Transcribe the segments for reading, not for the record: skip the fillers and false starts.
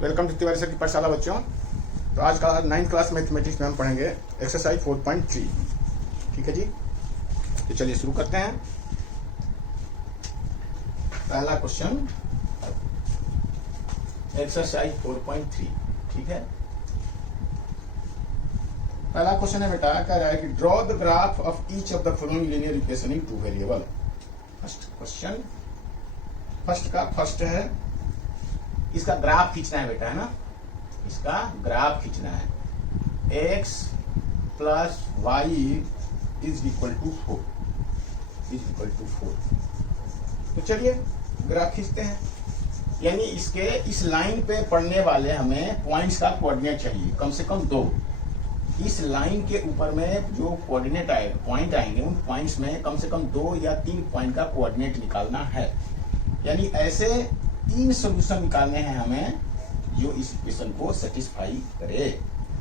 Welcome to Tiwari sir की पाठशाला बच्चों। तो आज का 9th क्लास मैथमेटिक्स में हम पढ़ेंगे एक्सरसाइज 4.3। ठीक है जी, तो चलिए शुरू करते हैं। पहला क्वेश्चन एक्सरसाइज 4.3। ठीक है, पहला क्वेश्चन है बेटा, कह रहा है कि draw the graph of each of the following linear equation in 2 variable. First question, first है, इसका ग्राफ खींचना है बेटा, है ना, इसका ग्राफ खींचना है। x plus y is equal to 4। तो चलिए ग्राफ खींचते हैं। यानी इसके इस लाइन पे पड़ने वाले हमें पॉइंट्स का कोऑर्डिनेट चाहिए, कम से कम 2। इस लाइन के ऊपर में जो कोऑर्डिनेट आएगा, पॉइंट आएंगे, उन पॉइंट्स में कम से कम 2 या 3 पॉइंट का कोऑर्डिनेट निकालना है। यानी ऐसे 3 सोल्यूशन निकालने हैं हमें जो इस इक्वेशन को सेटिस्फाई करे।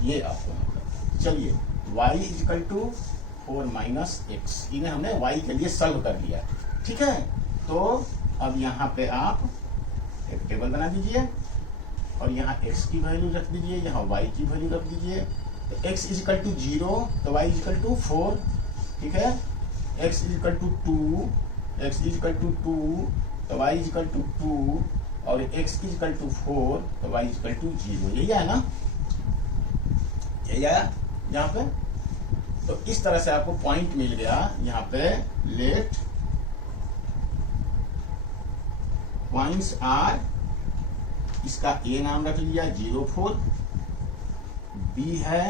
ये आपको मतलब, चलिए y equal to 4 minus X, इन्हें हमने y के लिए सॉल्व कर लिया। ठीक है, तो अब यहाँ पे आप एक टेबल बना दीजिए और यहाँ x की वैल्यू रख दीजिए, यहाँ y की वैल्यू रख दीजिए। तो x इक्वल टू 0 तो y इक्वल टू 4। ठीक है, x equal to 2, x equal to 2 तो y इक्वल टू 2 और x इक्वल टू 4 तो y इक्वल टू 0। यही है ना, यही आया यहाँ पे। तो इस तरह से आपको पॉइंट मिल गया यहाँ पे। लेट पॉइंट्स आर, इसका a नाम रख लिया 0 4, b है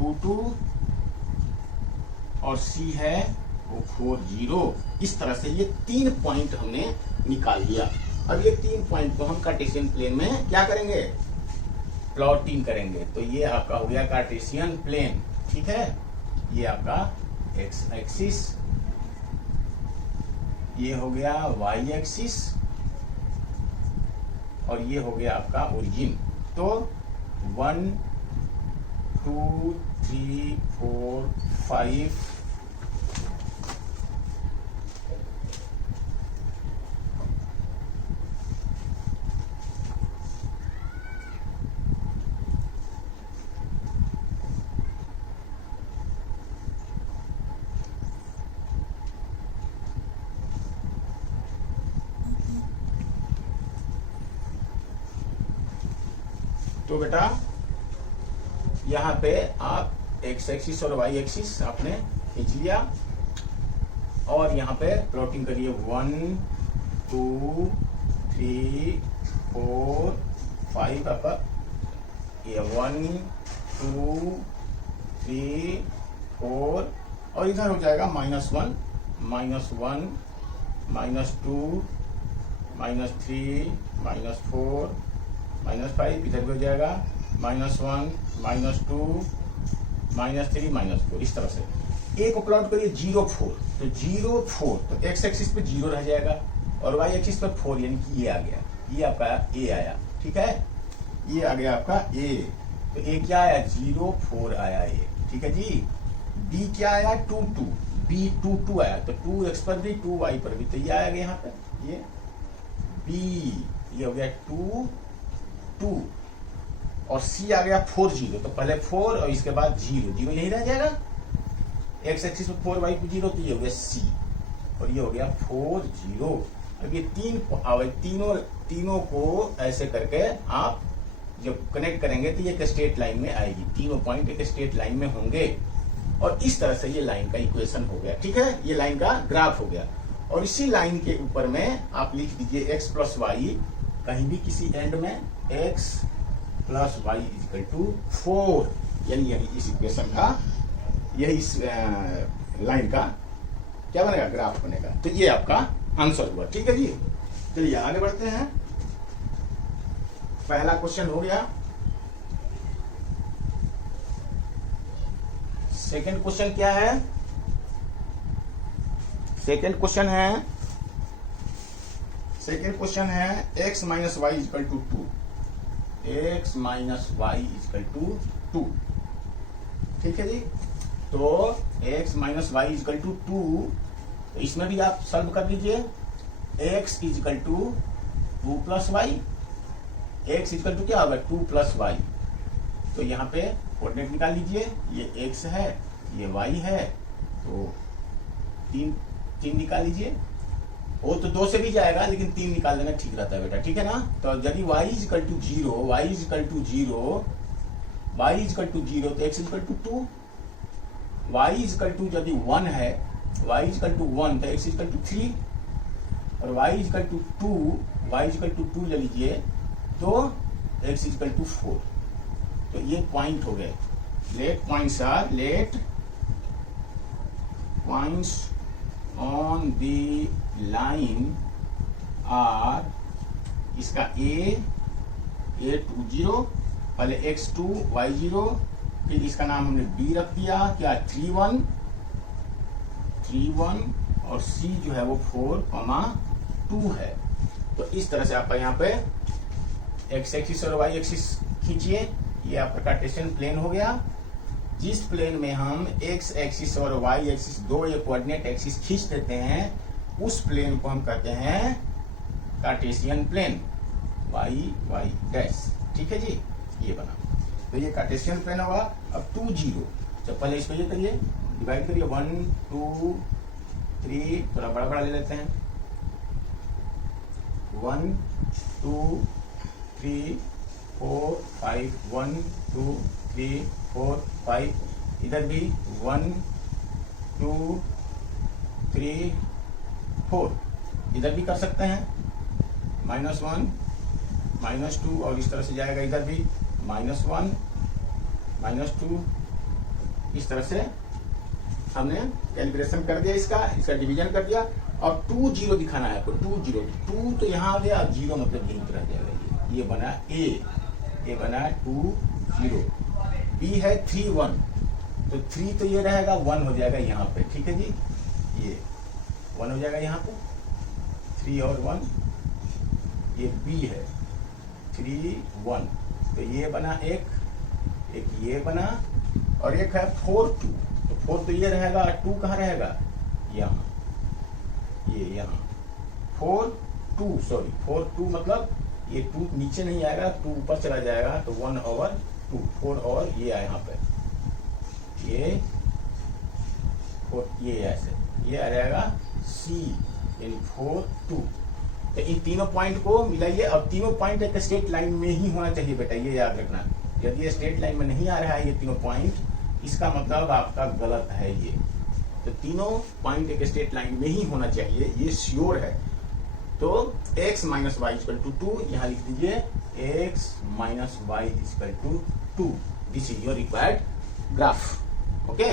2 2 और c है 4 0। इस तरह से ये 3 पॉइंट हमने निकाल लिया। अब ये 3 पॉइंट को हम कार्टेशियन प्लेन में क्या करेंगे, प्लॉटिंग करेंगे। तो ये आपका हो गया कार्टेशियन प्लेन। ठीक है, ये आपका एक्स एक्सिस, ये हो गया वाई एक्सिस और ये हो गया आपका ओरिजिन। तो 1 2 3 4 5 तो बेटा यहाँ पे आप एक्स एक्सिस और वाई एक्सिस आपने खींच लिया और यहाँ पे प्लॉटिंग करिए 1 2 3 4 5 आपका ये 1 2 3 4 और इधर हो जाएगा -1 -1 -2 -3 -4 -5, इधर भी हो जाएगा -1 -2 -3 -4। इस तरह से ए को प्लॉट करिए 0 4। तो 0 4 तो एक्स एक्सिस पे 0 रह जाएगा और वाई एक्सिस पे 4, यानी कि ये आ गया, ये आपका ए आया। ठीक है, ये आ गया आपका ए। तो ए क्या आया, 0 4 आया ए। ठीक है जी। बी क्या आया, 2 2, बी 2 2 आया। तो 2 एक्स पर भी 2 वाई पर भी, तो ये आया गया यहाँ पे, ये बी, ये हो गया 2 2 और C आ गया 4 0। तो पहले 4 और इसके बाद 0 0 यही रह जाएगा। एक्स एक्सिस में 4 वाई 0, तो ये हो गया C और ये हो गया 4 0। अब ये तीनों को ऐसे करके आप जब कनेक्ट करेंगे तो ये एक स्ट्रेट लाइन में आएगी। तीनों पॉइंट एक स्ट्रेट लाइन में होंगे और इस तरह से ये लाइन का इक्वेशन हो गया। ठीक है, ये लाइन का ग्राफ हो गया। और इसी लाइन के ऊपर में आप लिख दीजिए x प्लस वाई, कहीं भी किसी एंड में x plus y equal to 4। यानी यही इस इक्वेशन का, यही इस लाइन का क्या बनेगा, ग्राफ बनेगा। तो ये आपका आंसर हुआ। ठीक है जी, चलिए आगे बढ़ते हैं। पहला क्वेश्चन हो गया। सेकंड क्वेश्चन क्या है, सेकंड क्वेश्चन है x minus y equal to 2, x minus y equal to 2। ठीक है जी। तो x minus y equal to 2, तो इसमें भी आप सॉल्व कर लीजिए। x equal to 2 plus y, x equal to क्या होगा 2 प्लस वाई। तो यहाँ पे कोऑर्डिनेट निकाल लीजिए, ये x है, ये y है, तो तीन निकाल लीजिए। वो तो 2 से भी जाएगा लेकिन 3 निकाल देना ठीक रहता है बेटा, ठीक है ना। तो यदि y equal to 0, y equal to 0, y equal to 0 तो x equal to 2, y equal to यदि 1 है, y इक्वल टू 1 तो x इक्वल टू 3, और y equal to 2, y equal to 2 ले लीजिए तो x इक्वल टू 4। तो ये पॉइंट हो गए। Let points on the line are, इसका a20, पहले x2 y0, फिर इसका नाम हमने b रख दिया क्या 3 1 और c जो है वो 4, 2 है। तो इस तरह से आपका यहाँ पे x एक्सिस और y एक्सिस खींचिए, ये आपका कार्टेशियन प्लेन हो गया। जिस प्लेन में हम x एक्सिस और y एक्सिस दो ये कोऑर्डिनेट एक्सिस खींच देते हैं, उस प्लेन को हम कहते हैं कार्टेशियन प्लेन, y डैश, ठीक है जी। ये बना, तो ये कार्टेशियन प्लेन होगा। अब 2 0, तो पहले इसको ये करिए, डिवाइड करिए 1 2 3, थोड़ा बड़ा बड़ा ले लेते हैं, 1 2 3 4 5, 1 2 3 4 5, इधर भी 1 2 3 4, इधर भी कर सकते हैं, -1 -2, और इस तरह से जाएगा इधर भी -1 -2। इस तरह से हमने कैलकुलेशन कर दिया, इसका डिवीजन कर दिया। और 2 0 दिखाना है आपको, 2 0, 2 तो यहाँ आ गया, 0 मतलब यहीं पर रह जाएगा। ये बना ए बना 2 0, बी है 3 1, तो 3 तो ये रहेगा, 1 हो जाएगा यहाँ पे, ठीक है जी। ये 1 हो जाएगा यहाँ पे, 3 और 1, ये बी है 3 1, तो ये बना एक ये बना, और एक है 4 2, तो 4 तो ये रहेगा, 2 कहाँ रहेगा, यहाँ, ये यहाँ 4 2 मतलब ये 2 नीचे नहीं आएगा, 2 ऊपर चला जाएगा, तो 1/2, 4 और ये आया यहाँ पे, ये 4, ये ऐसे, ये आ जाएगा C यानी 4 2। तो इन तीनों पॉइंट को मिलाइए। अब तीनों पॉइंट एक स्ट्रेट लाइन में ही होना चाहिए बेटा, ये याद रखना। यदि ये स्ट्रेट लाइन में नहीं आ रहा है ये तीनों पॉइंट, इसका मतलब आपका गलत है ये। तो तीनों पॉइंट एक स्ट्रेट लाइन में ही होना चाहिए, ये श्योर है। तो x minus y equal to 2, यहाँ लिख दीजिए x minus y equal to 2, this is your required graph. Okay,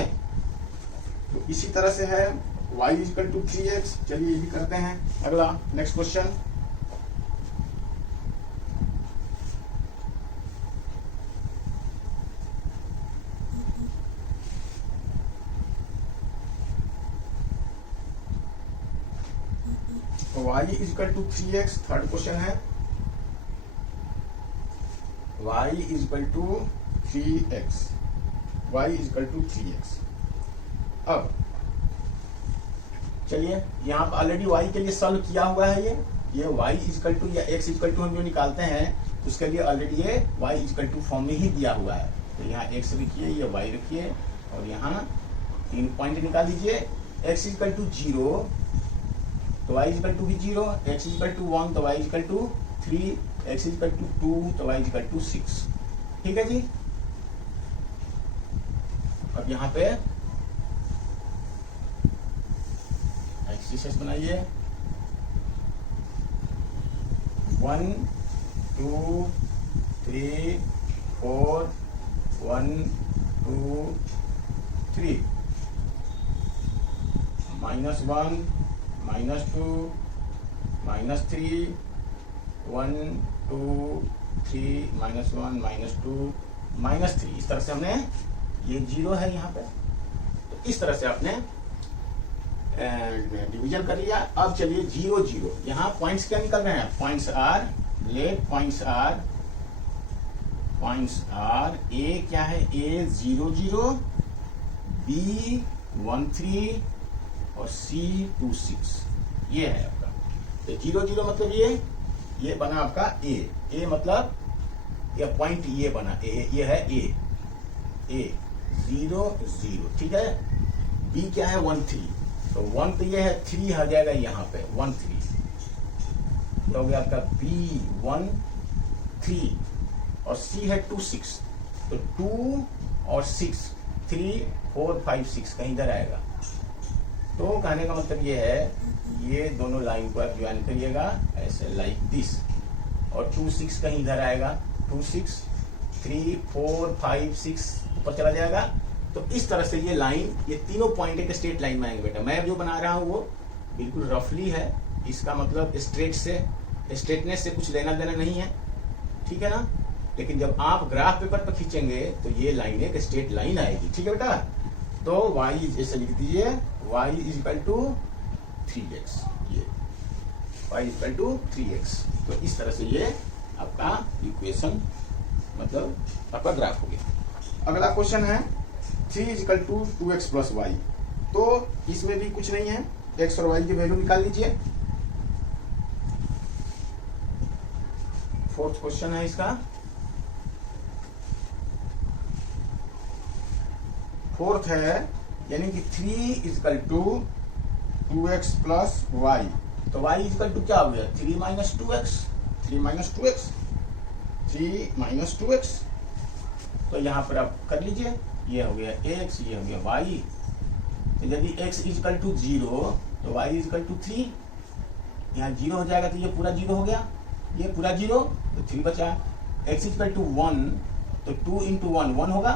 तो इसी तरह से है y इक्वल टू 3x। चलिए ये भी करते हैं। अगला next question, y equal to 3x, third question है। y equal to 3x, y equal to 3x। अब चलिए यहाँ पर ऑलरेडी y के लिए सॉल्व किया हुआ है ये y इक्वल टू या x इक्वल टू हम जो निकालते हैं उसके लिए ऑलरेडी ये y इक्वल टू फॉर्म में ही दिया हुआ है। तो यहाँ x लिखिए, ये y रखिए, और यहाँ 3 पॉइंट निकाल दीजिए। x इक्वल टू 0 तो y इक्वल टू भी 0, x इक्वल टू 1 तो y equal to 3, x equal to 2 तो y इक्वल टू 6, ठीक है जी। अब यहाँ पे एक्सिस बनाइए, 1 2 3 4 1 2 3, -1 -2 -3 1 2 3 -1 -2 -3, इस तरह से हमने, ये 0 है यहाँ पे, तो इस तरह से आपने डिवीजन कर लिया। अब चलिए 0 0, यहाँ पॉइंट्स क्या निकल रहे हैं, points are, let points are, A क्या है, ए 0 0, बी 1 3 और C 2 6, ये है आपका। तो 0 0 मतलब ये बना आपका A मतलब ये पॉइंट ये बना, ये है ए 0 0, ठीक है। बी क्या है 1 3, तो 1 तो ये है, 3 आ जाएगा यहाँ पे 1 3, तो हो गया आपका बी 1 3 और सी है 2 6, तो 2 और 6 3 4 5 6 कहीं इधर आएगा। तो कहने का मतलब ये है, ये दोनों लाइन को आप ज्वाइन करिएगा ऐसे लाइक दिस, और 2 6 कहीं इधर आएगा, 2 6 3 4 5 6 ऊपर चला जाएगा। तो इस तरह से ये लाइन, ये तीनों पॉइंट एक स्ट्रेट लाइन में आएंगे बेटा। मैं जो बना रहा हूँ वो बिल्कुल रफली है, इसका मतलब स्ट्रेट से, स्ट्रेटनेस से कुछ लेना देना नहीं है, ठीक है ना। लेकिन जब आप ग्राफ पेपर पर खींचेंगे तो ये लाइन एक स्ट्रेट लाइन आएगी, ठीक है बेटा। तो y ऐसे लिख दीजिए, y is equal to 3x, ये y is equal to 3x। तो इस तरह से ये आपका इक्वेशन, मतलब आपका ग्राफ हो गया। अगला क्वेश्चन है 3 is equal to 2x plus y. तो इसमें भी कुछ नहीं है, x और y की वैल्यू निकाल लीजिए। फोर्थ क्वेश्चन है इसका, फोर्थ है, यानी कि 3 is equal to 2x plus y. तो y इज इक्वल टू क्या हो गया, 3 minus 2x, 3 minus 2x, 3 minus 2x। तो यहाँ पर आप कर लीजिए, ये हो गया x, ये हो गया y। तो यदि x इज इक्वल टू 0 तो y इज इक्वल टू 3, यहाँ 0 हो जाएगा तो ये पूरा 0 हो गया, ये पूरा 0 तो 3 बचा। x इज इक्वल टू 1 तो 2 इंटू 1 1 होगा,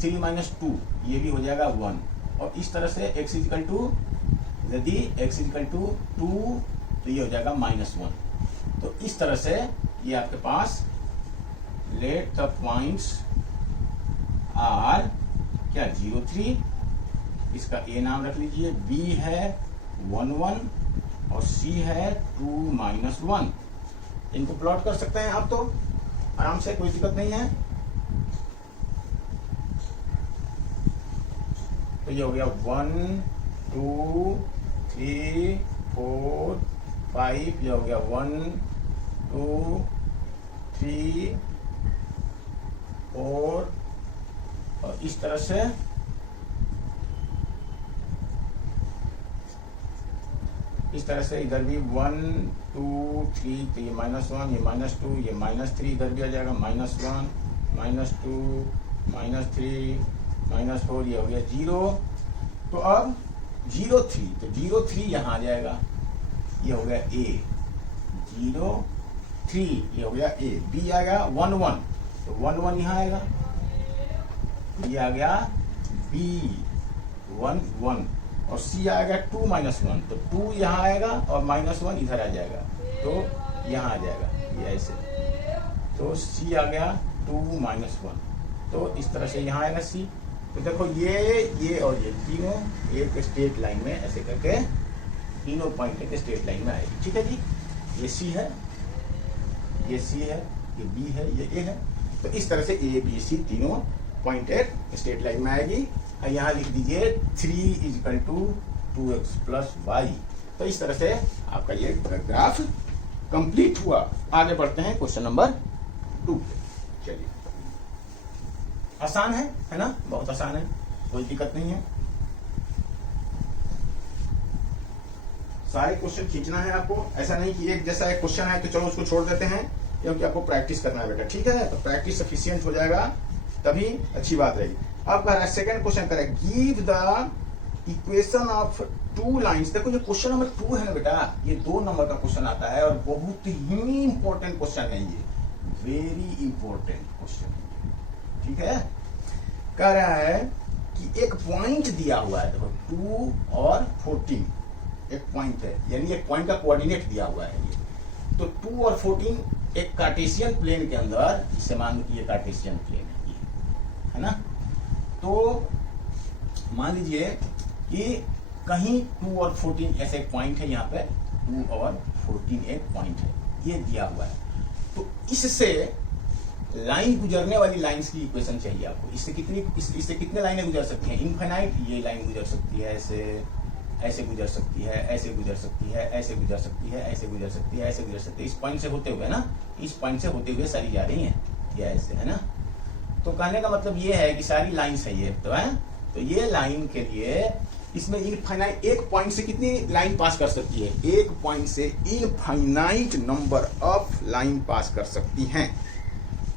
3 माइनस 2 ये भी हो जाएगा 1। और इस तरह से x इज इक्वल टू, यदि x इज इक्वल टू 2 तो ये हो जाएगा -1। तो इस तरह से ये आपके पास लेट द पॉइंट्स आर क्या 0 3, इसका a नाम रख लीजिए, b है 1 1 और c है 2 -1। इनको प्लॉट कर सकते हैं आप तो आराम से, कोई दिक्कत नहीं है। तो ये हो गया 1 2 3 4 5, ये हो गया 1 2 3 4, और इस तरह से इधर भी 1 2 3, तो ये -1, ये -2, ये -3 इधर भी आ जाएगा, -1 -2 -3 -4, ये हो गया 0। तो अब 0 3, तो 0 3 यहाँ आ जाएगा, ये हो गया a 0 3, ये हो गया a। b आएगा 1 1, तो 1 1 यहाँ आएगा, ये आ गया b 1 1, और c आएगा 2 -1, तो 2 यहाँ आएगा और -1 इधर आ जाएगा, तो यहाँ आ जाएगा ये ऐसे। तो c आ गया 2 -1, तो इस तरह से यहाँ आएगा c। तो देखो ये और ये तीनों एक स्ट्रेट लाइन में ऐसे करके तीनों पॉइंट एक स्ट्रेट लाइन में आएगी, ठीक है जी। ये c है, ये c है, ये b है, ये a है। तो इस तरह से a b c तीनों पॉइंट एक स्ट्रेट लाइन में आएगी। और यहाँ लिख दीजिए 3 is equal to 2x plus y. तो इस तरह से आपका ये ग्राफ कंप्लीट हुआ। आगे बढ़ते हैं क्वेश्चन नंबर 2 पे। चलिए, आसान है ना, बहुत आसान है, कोई दिक्कत नहीं है। सारे क्वेश्चन खींचना है आपको, ऐसा नहीं कि एक जैसा एक क्वेश्चन है तो चलो उसको छोड़ देते हैं, क्योंकि आपको प्रैक्टिस करना है बेटा, ठीक है। तो प्रैक्टिस सफिशिएंट हो जाएगा तभी अच्छी बात रहेगी। अब कह रहा है सेकंड क्वेश्चन करें, give the equation of 2 lines. देखो ये क्वेश्चन नंबर 2 है ना बेटा, ये 2 नंबर का क्वेश्चन आता है और बहुत ही इंपॉर्टेंट क्वेश्चन है, ये वेरी इंपॉर्टेंट क्वेश्चन, ठीक है। कह रहा है कि एक पॉइंट दिया हुआ है, देखो 2 और 14 एक पॉइंट है, यानी एक पॉइंट का कोऑर्डिनेट दिया हुआ है ये। तो 2 और 14 एक कार्टेशियन प्लेन के अंदर, इसे मान लो कि ये कार्टेशियन प्लेन है ना। तो मान लीजिए कि कहीं 2 और 14 ऐसे एक पॉइंट है, यहाँ पे 2 और 14 एक पॉइंट है, ये दिया हुआ है। तो इससे लाइन गुजरने वाली लाइंस की इक्वेशन चाहिए आपको। इससे कितने लाइनें गुजर सकती हैं? इनफाइनाइट ये लाइन गुजर सकती है ऐसे, ऐसे गुजर सकती है, ऐसे गुजर सकती है, ऐसे गुजर सकती है, ऐसे गुजर सकती है, ऐसे गुजर सकती है, इस पॉइंट से होते हुए ना, इस पॉइंट से होते हुए सारी जा रही हैं, ये ऐसे है ना। तो कहने का मतलब ये है कि सारी लाइन्स है ये, तो है, तो ये लाइन के लिए इसमें इनफाइनाइट, एक पॉइंट से कितनी लाइन पास कर सकती है? एक पॉइंट से इनफाइनाइट नंबर ऑफ लाइन पास कर सकती हैं।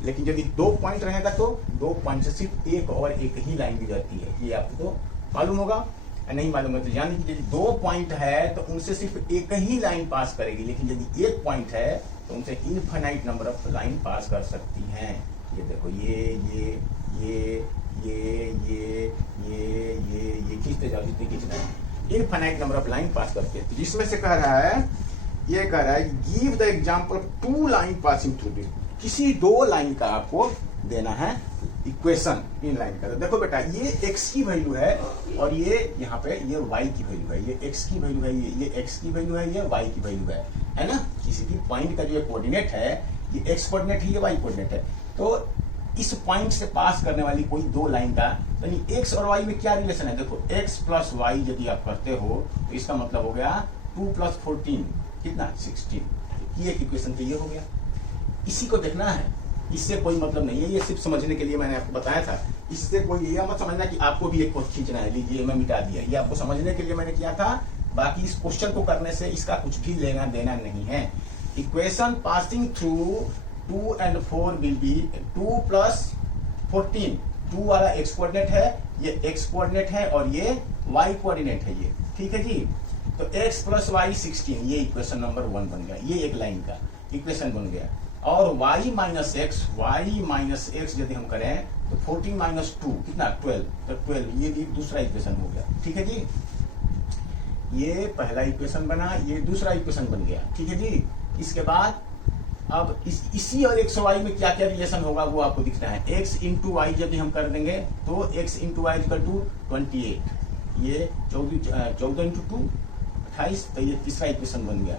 लेकिन यदि 2 पॉइंट रहेगा तो 2 पॉइंट से सिर्फ एक और एक ही लाइन गुजरती है, ये आपको तो मालूम होगा। नहीं मालूम है तो यानी कि यदि 2 पॉइंट है तो उनसे सिर्फ एक ही लाइन पास करेगी, लेकिन यदि 1 पॉइंट है तो उनसे इनफाइनाइट नंबर ऑफ लाइन पास कर सकती हैं। ये देखो ये खींचते जाओ जितनी खींचना है, इनफाइनाइट नंबर ऑफ लाइन पास करते हैं। जिसमें से कह रहा है, ये कह रहा है give the example of 2 line passing through this, किसी 2 लाइन का आपको देना है इक्वेशन इन लाइन का। तो देखो बेटा, ये x की वैल्यू है और ये यहाँ पे ये y की वैल्यू है, ये x की वैल्यू है, ये x की वैल्यू है, ये y की वैल्यू है ना। किसी भी पॉइंट का जो कोऑर्डिनेट है, ये x कोऑर्डिनेट है, ये y कोऑर्डिनेट है। तो इस पॉइंट से पास करने वाली कोई 2 लाइन का यानी x और y में क्या रिलेशन है? देखो x प्लस y यदि आप करते हो तो इसका मतलब हो गया 2 प्लस 14 कितना 16, ये इक्वेशन तो ये हो गया। इसी को देखना है, इससे कोई मतलब नहीं है, ये सिर्फ समझने के लिए मैंने आपको बताया था। इससे कोई ये मत समझना कि आपको भी एक खींचना है, लीजिए मैं मिटा दिया, ये आपको समझने के लिए मैंने किया था। बाकी इस क्वेश्चन को करने से इसका कुछ भी लेना देना नहीं है। Equation passing through 2 and 4 will be 2 plus 14, 2 वाला x कोऑर्डिनेट है, ये x कोऑर्डिनेट है और ये y कोऑर्डिनेट है, ये ठीक है जी। तो x प्लस वाई 16, ये इक्वेशन नंबर 1 बन गया, ये एक लाइन का इक्वेशन बन गया। और y माइनस एक्स यदि हम करें तो 14 माइनस 2 कितना 12, तो 12 ये भी दूसरा इक्वेशन हो गया, ठीक है जी। ये पहला इक्वेशन बना, ये दूसरा इक्वेशन बन गया, ठीक है जी। इसके बाद अब इसी और x और y में क्या क्या रिलेशन होगा वो आपको दिखना है। x इंटू वाई यदि हम कर देंगे तो x into y equal to 28, ये 14 इंटू 2 28, तो ये तीसरा इक्वेशन बन गया।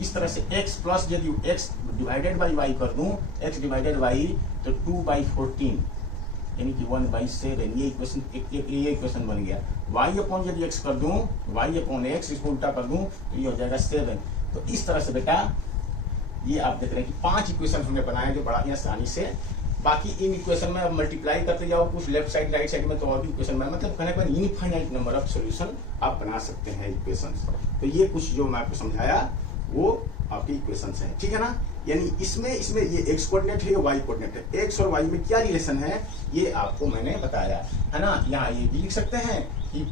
इस तरह से x प्लस यदि x डिवाइडेड बाई y कर दूं, x डिवाइडेड y तो 2/14 यानी कि 1/7, ये इक्वेशन ये इक्वेशन बन गया। y अपॉन यदि x कर दूं, y अपॉन x इसको उल्टा कर दूं तो ये हो जाएगा 7। तो इस तरह से बेटा ये आप देख रहे हैं कि 5 इक्वेशन हमने बनाए जो बड़ा ही आसानी से। बाकी इन इक्वेशन में अब मल्टीप्लाई करते जाओ कुछ लेफ्ट साइड राइट साइड में, तो और भी इक्वेशन बना, मतलब कहने पर इनफाइनाइट नंबर ऑफ सॉल्यूशन आप बना सकते हैं इक्वेशंस। तो ये कुछ जो मैं आपको समझाया वो आपके इक्वेशंस हैं, ठीक है ना। यानी इसमें ये x कोऑर्डिनेट है, ये y कोऑर्डिनेट है, x और y में क्या रिलेशन है ये आपको मैंने बताया है ना। यहाँ ये भी लिख सकते हैं कि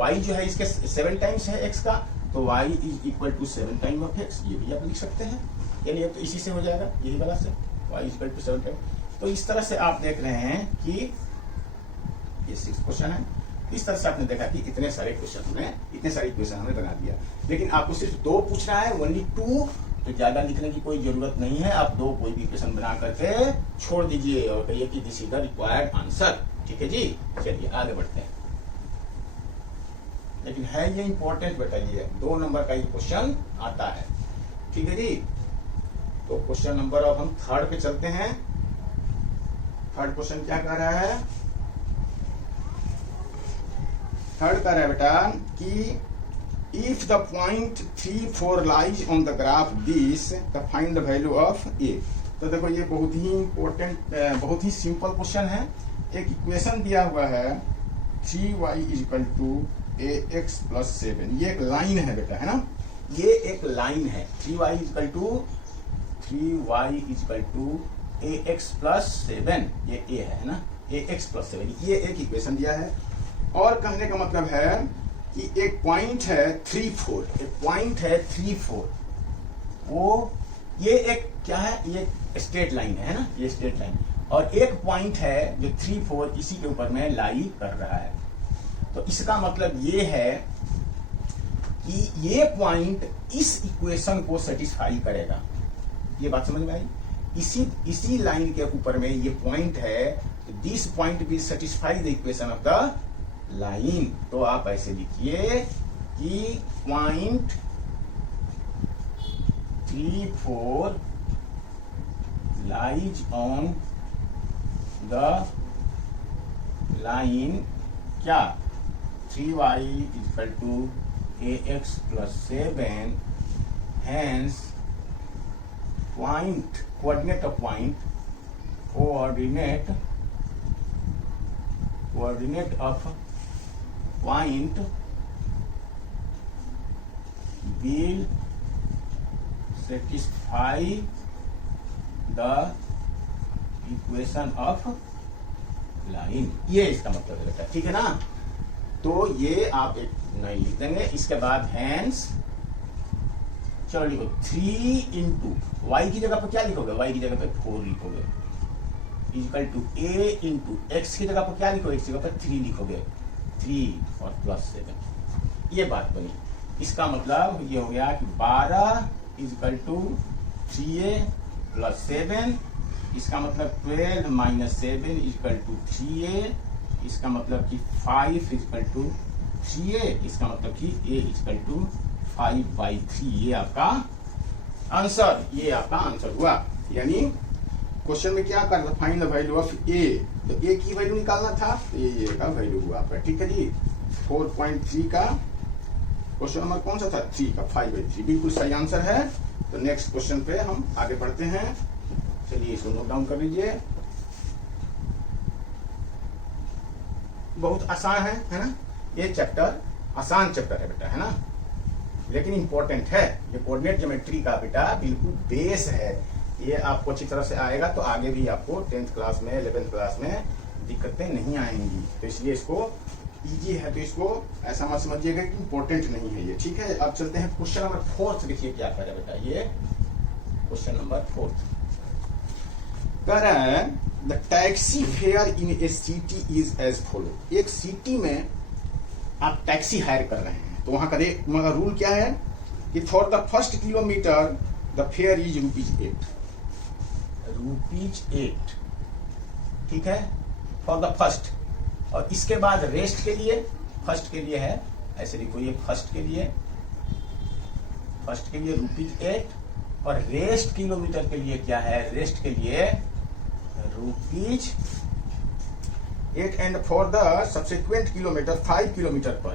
y जो है इसके 7 टाइम्स है x का, तो y is equal to 7 time of x, ये भी आप लिख सकते हैं। यानी अब तो इसी से हो जाएगा, यही वाला से y is equal to 7 time. तो इस तरह से आप देख रहे हैं कि ये 6 क्वेश्चन है। इस तरह से आपने देखा कि इतने सारे इक्वेशन हमने बना दिया। लेकिन आपको सिर्फ 2 पूछना है, ओनली 2, तो ज्यादा लिखने की कोई जरूरत नहीं है। आप 2 कोई भी इक्वेशन बना करके छोड़ दीजिए और कहिए कि this is the required answer, ठीक है जी। चलिए आगे बढ़ते हैं। लेकिन है ये इंपॉर्टेंट बेटा, ये 2 नंबर का ये क्वेश्चन आता है, ठीक है जी। तो क्वेश्चन नंबर अब हम 3rd पे चलते हैं। 3rd क्वेश्चन क्या कह रहा है? 3rd कह रहा है बेटा कि if the point 3, 4 lies on the graph this, the find the value of A. तो देखो ये बहुत ही इंपॉर्टेंट, बहुत ही सिंपल क्वेश्चन है। एक इक्वेशन दिया हुआ है 3y is equal to ax plus 7, ये एक लाइन है बेटा, है ना। ये एक लाइन है, 3y is equal to ax plus 7, ये a है ना, ax प्लस 7, ये एक इक्वेशन दिया है। और कहने का मतलब है कि एक पॉइंट है 3, 4, एक पॉइंट है 3, 4, वो ये एक क्या है, ये स्ट्रेट लाइन है ना, ये स्ट्रेट लाइन। और एक पॉइंट है जो 3, 4 इसी के ऊपर में लाई कर रहा है। तो इसका मतलब ये है कि ये पॉइंट इस इक्वेशन को सेटिस्फाई करेगा। ये बात समझ में आई? इसी लाइन के ऊपर में ये पॉइंट है, this point will satisfy the equation of the line. तो आप ऐसे लिखिए कि point 3, 4 lies on the line क्या 3y equal to ax plus 7, hence coordinate of point of point will satisfy the equation of line। ये इसका मतलब है बेटा, ठीक है ना। तो ये आप एक नहीं लिख देंगे। इसके बाद हैंस, चलो लिखो 3 इंटू वाई की जगह पर क्या लिखोगे, वाई की जगह पर 4 लिखोगे, equal to A into X की जगह पर क्या लिखोगे, एक्स की जगह पर 3 लिखोगे, 3 और प्लस 7। ये बात बनी। इसका मतलब ये हो गया कि 12 इक्वल टू 3a प्लस 7। इसका मतलब 12 माइनस 7 इक्वल टू 3a। इसका मतलब कि 5 इक्वल टू 3a। इसका मतलब कि a इक्वल टू 5/3। ये आपका आंसर, ये आपका आंसर हुआ। यानी क्वेश्चन में क्या करना, find the value of a, तो a की वैल्यू निकालना था, तो ये a का वैल्यू हुआ आपका, ठीक है जी। 4.3 का क्वेश्चन नंबर कौन सा था, 3 का 5/3, बिल्कुल सही आंसर है। तो नेक्स्ट क्वेश्चन पे हम आगे बढ़ते हैं। चलिए इसको नोट डाउन कर लीजिए। बहुत आसान है ना, ये चैप्टर आसान चैप्टर है बेटा, है ना, लेकिन इंपॉर्टेंट है। ये कोऑर्डिनेट ज्योमेट्री का बेटा बिल्कुल बेस है। ये आपको अच्छी तरह से आएगा तो आगे भी आपको 10th क्लास में 11th क्लास में दिक्कतें नहीं आएंगी। तो इसलिए इसको इजी है, तो इसको ऐसा मत समझिएगा कि इंपॉर्टेंट नहीं है ये, ठीक है। अब चलते हैं क्वेश्चन नंबर 4। देखिए क्या कह रहा है बेटा, ये क्वेश्चन नंबर 4 कह रहा है the taxi fare in a city is as follow. एक सिटी में आप टैक्सी हायर कर रहे हैं, तो वहां का रूल क्या है कि for the first kilometre the fair is ₹8। ₹8, ठीक है, फॉर द फर्स्ट। और इसके बाद रेस्ट के लिए, फर्स्ट के लिए है, ऐसे लिखो, ये फर्स्ट के लिए ₹8। और रेस्ट किलोमीटर के लिए क्या है, रेस्ट के लिए ₹8। And for the subsequent kilometre 5 kilometre पर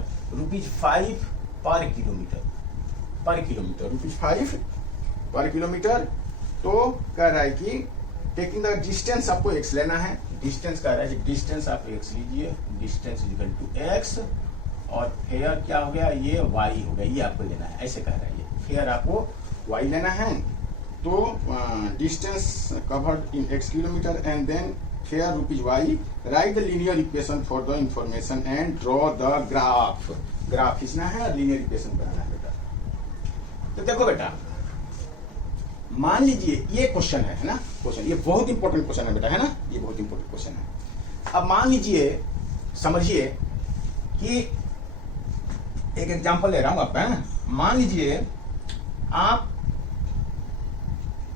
₹5 पर किलोमीटर, ₹5 पर किलोमीटर। तो कह रहा है कि टेकिंग द डिस्टेंस, आपको x लेना है। डिस्टेंस कह रहा है कि डिस्टेंस आप x लीजिए, डिस्टेंस इक्वल टू x, और फेयर क्या हो गया, ये y हो गया, ये आपको लेना है, ऐसे कह रहा है। ये फेयर आपको y लेना है। तो distance covered in x kilometre and then fare ₹y। Write the linear equation for the information and draw the graph. Graph खींचना है और लीनियर इक्वेशन बनाना है बेटा। तो देखो बेटा, मान लीजिए ये क्वेश्चन है ना, क्वेश्चन ये बहुत इंपॉर्टेंट क्वेश्चन है बेटा, है ना, ये बहुत इंपॉर्टेंट क्वेश्चन है। अब मान लीजिए, समझिए कि एक एग्जांपल ले रहा हूं आपका, है ना। मान लीजिए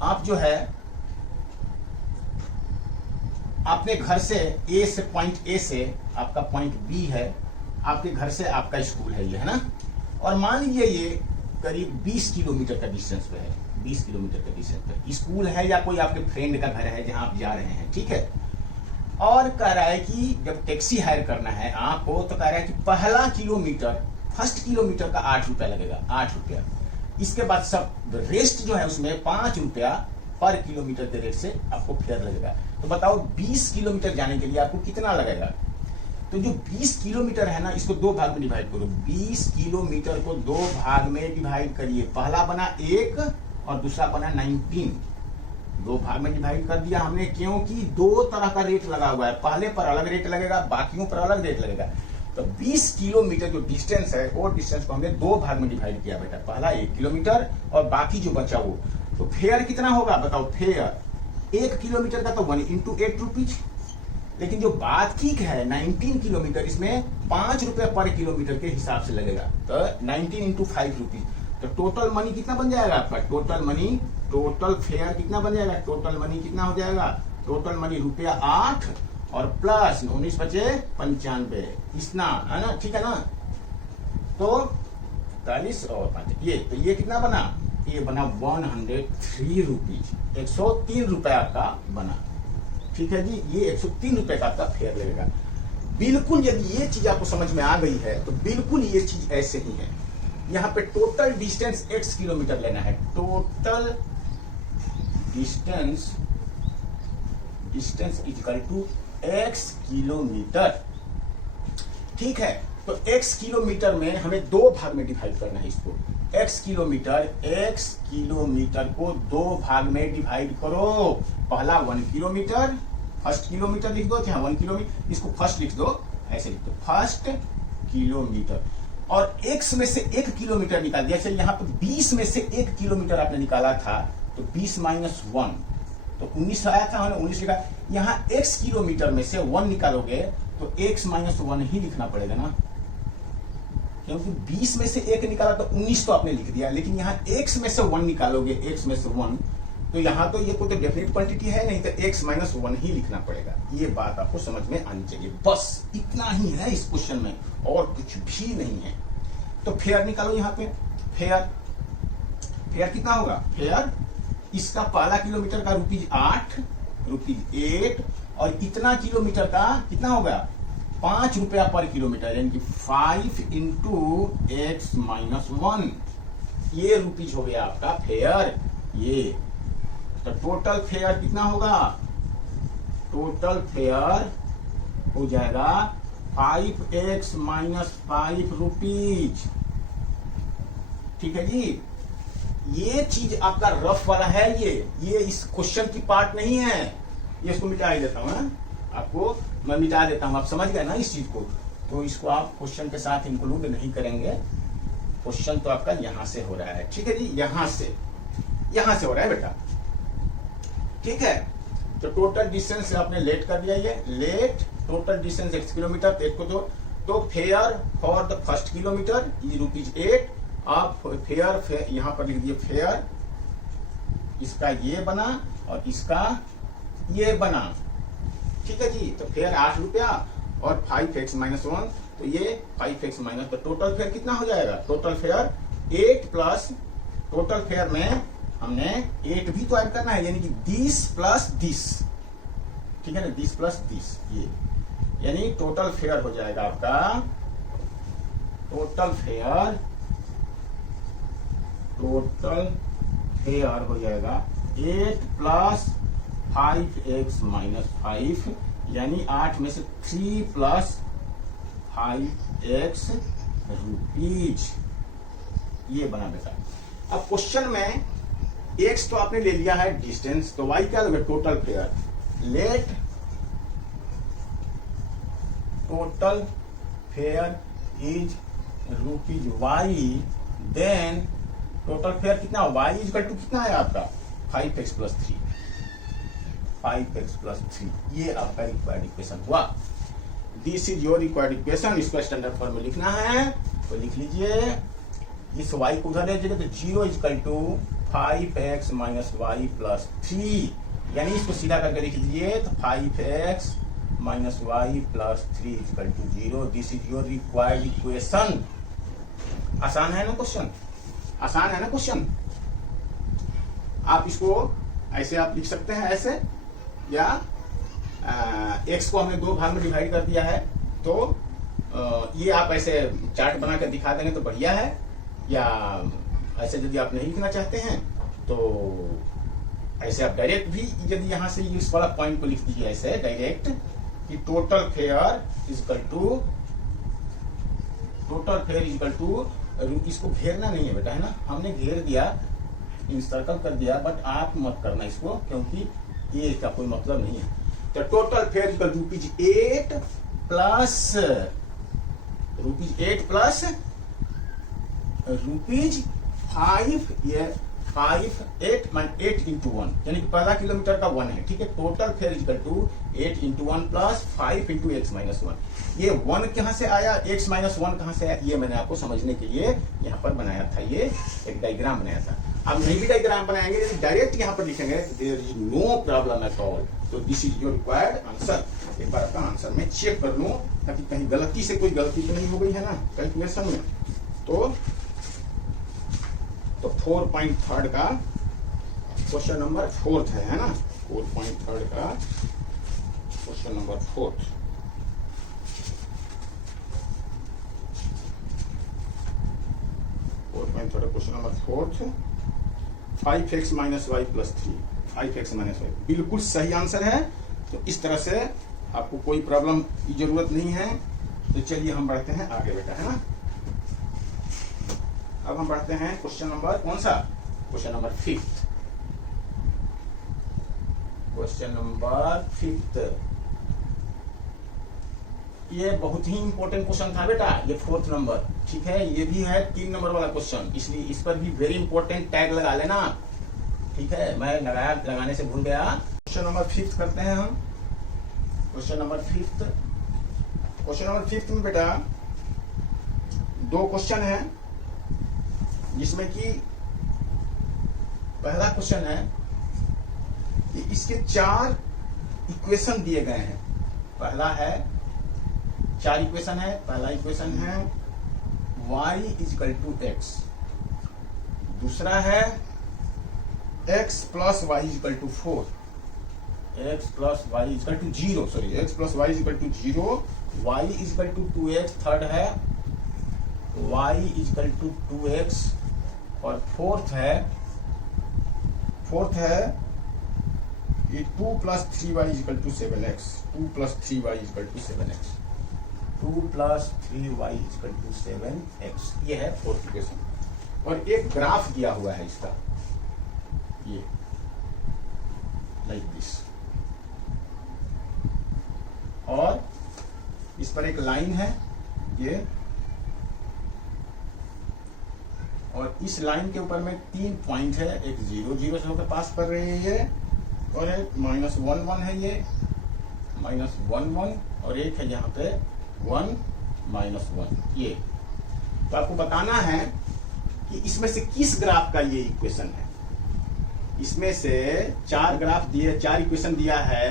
आप जो है अपने घर से ए से, पॉइंट ए से आपका पॉइंट बी है, आपके घर से आपका स्कूल है ये, है ना। और मान लीजिए ये करीब 20 किलोमीटर का डिस्टेंस पे है, 20 किलोमीटर का डिस्टेंस पे स्कूल है, या कोई आपके फ्रेंड का घर है जहां आप जा रहे हैं, ठीक है। और कह रहा है कि जब टैक्सी हायर करना है आपको, तो कह रहा है कि पहला किलोमीटर, फर्स्ट किलोमीटर का 8 रुपया लगेगा, 8 रुपया। इसके बाद सब रेस्ट जो है उसमें 5 रुपया पर किलोमीटर के रेट से आपको फेयर लगेगा। तो बताओ 20 किलोमीटर जाने के लिए आपको कितना लगेगा। तो जो 20 किलोमीटर है ना, इसको 2 भाग में डिवाइड करो। 20 किलोमीटर को 2 भाग में डिवाइड करिए। पहला बना 1 और दूसरा बना 19। 2 भाग में डिवाइड कर दिया हमने, क्योंकि 2 तरह का रेट लगा हुआ है। पहले पर अलग रेट लगेगा, बाकियों पर अलग रेट लगेगा। तो 20 किलोमीटर जो डिस्टेंस है, वो डिस्टेंस को हमने 2 भाग में डिवाइड किया बेटा। पहला 1 किलोमीटर और बाकी जो बचा वो। तो फेयर कितना होगा बताओ। फेयर 1 किलोमीटर का तो 1 × 8 रुपीज। लेकिन जो बात ठीक है 19 किलोमीटर, इसमें 5 रुपए पर किलोमीटर के हिसाब से लगेगा। तो 19 × 5 रुपीज। तो टोटल मनी कितना बन जाएगा आपका। टोटल मनी, टोटल फेयर कितना बन जाएगा। टोटल मनी कितना हो जाएगा। टोटल मनी ₹8 और प्लस 19 बचे 95, इतना है ना, ठीक है ना। तो 40 और 5 ये, तो ये कितना बना। ये बना 103 रुपीज, 103 रुपया का बना। ठीक है जी, ये 103 रुपए का आपका फेयर लगेगा। बिल्कुल, यदि ये चीज आपको समझ में आ गई है तो बिल्कुल ये चीज ऐसे ही है। यहाँ पे टोटल डिस्टेंस x किलोमीटर लेना है, total distance equal to x kilometre. ठीक है, तो x किलोमीटर में हमें दो भाग में डिवाइड करना है इसको। x किलोमीटर को दो भाग में डिवाइड करो। पहला 1 किलोमीटर, फर्स्ट किलोमीटर लिख दो, यहाँ 1 किलोमीटर, इसको फर्स्ट लिख दो, ऐसे लिख दो, फर्स्ट किलोमीटर। और x में से 1 किलोमीटर निकाल दिया। चलिए यहाँ पे 20 में से 1 किलोमीटर आपने निकाला था, तो 20 माइनस 1 तो 19 आया था, हमने 19 लिखा। यहाँ x किलोमीटर में से 1 निकालोगे तो x माइनस 1 ही लिखना पड़ेगा ना, क्योंकि 20 में से 1 निकाला तो 19 तो आपने लिख दिया, लेकिन यहाँ x में से 1 निकालोगे, x में से 1, तो यहाँ तो ये कोई तो डेफिनेट क्वांटिटी है नहीं, तो x माइनस 1 ही लिखना पड़ेगा। ये बात आपको समझ में आनी चाहिए, बस इतना ही है इस क्वेश्चन में, और कुछ भी नहीं है। तो फेयर निकालो, यहाँ पे फेयर कितना होगा, फेयर इसका पहला किलोमीटर का ₹8, ₹8, और इतना किलोमीटर का कितना होगा, ₹5 पर किलोमीटर, यानी कि 5 इंटू x माइनस 1, ये रुपीज हो गया आपका फेयर। ये तो टोटल फेयर कितना होगा, टोटल फेयर हो जाएगा 5x माइनस 5 रुपीज। ठीक है जी, ये चीज आपका रफ वाला है, ये इस क्वेश्चन की पार्ट नहीं है, ये इसको मिटा ही देता हूं, आपको मैं मिटा देता हूं, आप समझ गए ना इस चीज को। तो इसको आप क्वेश्चन के साथ इंक्लूड नहीं करेंगे, क्वेश्चन तो आपका यहां से हो रहा है। ठीक है जी, यहां से हो रहा है बेटा। ठीक है, तो टोटल डिस्टेंस आपने लेट कर दिया, ये let total distance x kilometre, एक को तो fair for the first kilometre is ₹8। आप फेयर यहां पर लिख दिए, फेयर इसका ये बना और इसका ये बना। ठीक है जी, तो फेयर ₹8 और 5x माइनस 1, तो ये 5x माइनस, तो टोटल फेयर कितना हो जाएगा, total fair 8 plus, total fair में हमने 8 भी तो ऐड करना है, यानी कि 10 प्लस 10। ठीक है ना, 10 प्लस 10, ये यानी टोटल फेयर हो जाएगा आपका, टोटल फेयर हो जाएगा 8 प्लस 5x माइनस 5, यानी 8 में से 3 प्लस 5x रुपीज, ये बना बेटा। अब क्वेश्चन में x तो आपने ले लिया है डिस्टेंस, तो y क्या होगा, total fare. Let total fare is ₹y, then total fare कितना, y इज इक्वल टू कितना है आपका 5x प्लस 3, 5x प्लस 3, ये आपका रिक्वायर्ड इक्वेशन हुआ। This is your required equation, इसको स्टैंडर्ड फॉर्म में लिखना है, तो लिख लीजिए। इस y को उधर ले जाइए, तो 0 is equal to 5x minus y plus 3, यानी इसको सीधा करके लिख लीजिए, तो 5x minus y plus 3 is equal to 0। This is your required equation. आसान है ना क्वेश्चन, आसान है ना क्वेश्चन। आप इसको ऐसे आप लिख सकते हैं, ऐसे, या x को हमने दो भाग में डिवाइड कर दिया है, तो ये आप ऐसे चार्ट बना कर दिखा देंगे तो बढ़िया है, या ऐसे यदि आप नहीं लिखना चाहते हैं तो ऐसे आप डायरेक्ट भी, यदि यहां से इस वाला पॉइंट को लिख दीजिए ऐसे डायरेक्ट, कि total fare is equal to, इसको घेरना नहीं है बेटा, है ना, हमने घेर दिया, इंसर्कल कर दिया, बट आप मत करना इसको, क्योंकि ये इसका कोई मतलब नहीं है। तो total fare is equal to ₹8 plus ₹5, ये 8 इंटू 1, यानी कि पहला किलोमीटर का 1 है। ठीक है, total fare equal to 8 into 1 plus 5 into x minus 1। ये 1 कहां से आया, x माइनस 1 कहां से आया, ये मैंने आपको समझने के लिए यहाँ पर बनाया था, ये एक डायग्राम बनाया था। अब नहीं भी डायग्राम बनाएंगे, यदि डायरेक्ट यहाँ पर लिखेंगे, there is no problem at all. तो this is your required answer. एक बार आपका आंसर मैं चेक कर लूं, ताकि कहीं गलती से कोई गलती तो नहीं हो गई है ना कैलकुलेशन में। तो 4.3 का क्वेश्चन नंबर 4 है ना, 4.3 का question number 4। Method, question number 4, 5x minus y plus 3, 5x minus y बिल्कुल सही आंसर है। तो इस तरह से आपको कोई प्रॉब्लम की जरूरत नहीं है। तो चलिए हम बढ़ते हैं आगे बेटा, है ना। अब हम बढ़ते हैं क्वेश्चन नंबर कौन सा, question number 5th, question number 5th। ये बहुत ही इंपॉर्टेंट क्वेश्चन था बेटा, ये 4th नंबर, ठीक है। ये भी है 3 नंबर वाला क्वेश्चन, इसलिए इस पर भी वेरी इंपॉर्टेंट टैग लगा लेना, ठीक है। मैं लगाने से भूल गया। क्वेश्चन नंबर 5th करते हैं हम। Question number 5th, question number 5th में बेटा 2 क्वेश्चन है, जिसमें कि पहला क्वेश्चन है कि इसके 4 इक्वेशन दिए गए हैं। पहला है 4 इक्वेशन है। पहला इक्वेशन है y इक्वल टू एक्स, दूसरा है x plus y equal to 4, x plus y equal to 0, sorry x plus y equal to 0, y equal to 2x, third है y इक्वल टू 2x, और fourth है ये 2 plus 3y equal to 7x, 2 plus 3y equal to 7x, 2 plus 3y equal to 7x, ये है 4th equation. और एक graph दिया हुआ है इसका, ये लाइक दिस, और इस पर एक लाइन है ये, और इस लाइन के ऊपर में 3 पॉइंट है, एक 0 0 से होकर पास कर रही है ये, और एक -1 1 है ये, -1 1, और एक है यहाँ पे 1 -1 ये। तो आपको बताना है कि इसमें से किस ग्राफ का ये इक्वेशन है। इसमें से 4 ग्राफ दिए, 4 इक्वेशन दिया है,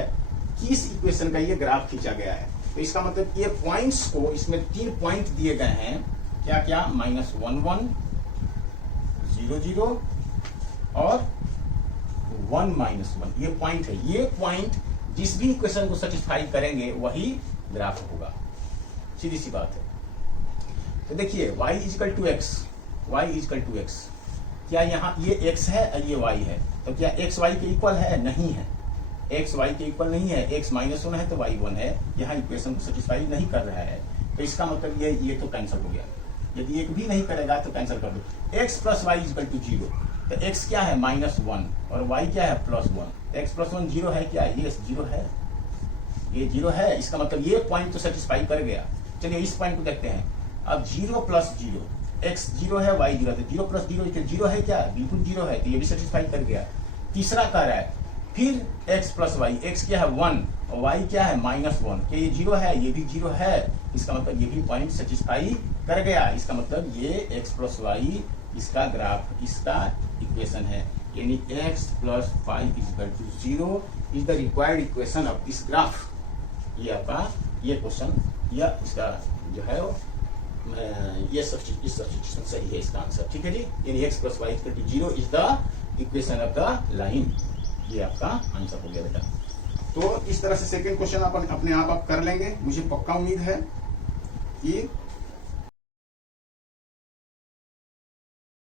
किस इक्वेशन का ये ग्राफ खींचा गया है। तो इसका मतलब ये पॉइंट्स को, इसमें 3 पॉइंट दिए गए हैं, क्या क्या, -1 1, 0 0 और 1 -1, ये पॉइंट है। ये पॉइंट जिस भी इक्वेशन को सेटिस्फाई करेंगे वही ग्राफ होगा, सीधी सी बात है। तो देखिए y equal to x, y equal to x, क्या यहाँ ये x है और ये y है, तो क्या x y के इक्वल है? नहीं है, x y के इक्वल नहीं है। x -1 है तो y 1 है, यहाँ इक्वेशन को सेटिस्फाई नहीं कर रहा है। तो इसका मतलब ये तो कैंसिल हो गया। यदि एक भी नहीं करेगा तो कैंसिल कर दो। x plus y equal to 0, तो x क्या है -1 और y क्या है +1। x प्लस 1 0 है क्या? ये 0 है, ये 0 है। इसका मतलब ये पॉइंट तो सेटिस्फाई कर गया। चलिए इस पॉइंट को देखते हैं। अब 0 + 0, x 0 है y 0 है, तो 0 + 0 0 है क्या? बिल्कुल 0 है, तो ये भी सेटिस्फाई कर गया। तीसरा कह रहा है फिर x प्लस वाई, x क्या है 1 और y क्या है -1, कि ये 0 है, ये भी 0 है। इसका मतलब ये भी पॉइंट सेटिस्फाई कर गया। इसका मतलब ये x प्लस वाई इसका ग्राफ, इसका इक्वेशन है, यानी x plus 5 = 0 is the required equation of this graph. ये आपका ये क्वेश्चन या इसका जो है ये सब्स्टिट्यूशन सही है इसका आंसर, ठीक है जी। यानी x plus y = 0 is the equation of the line. ये आपका आंसर हो गया बेटा। तो इस तरह से सेकंड क्वेश्चन आप अपने आप कर लेंगे, मुझे पक्का उम्मीद है कि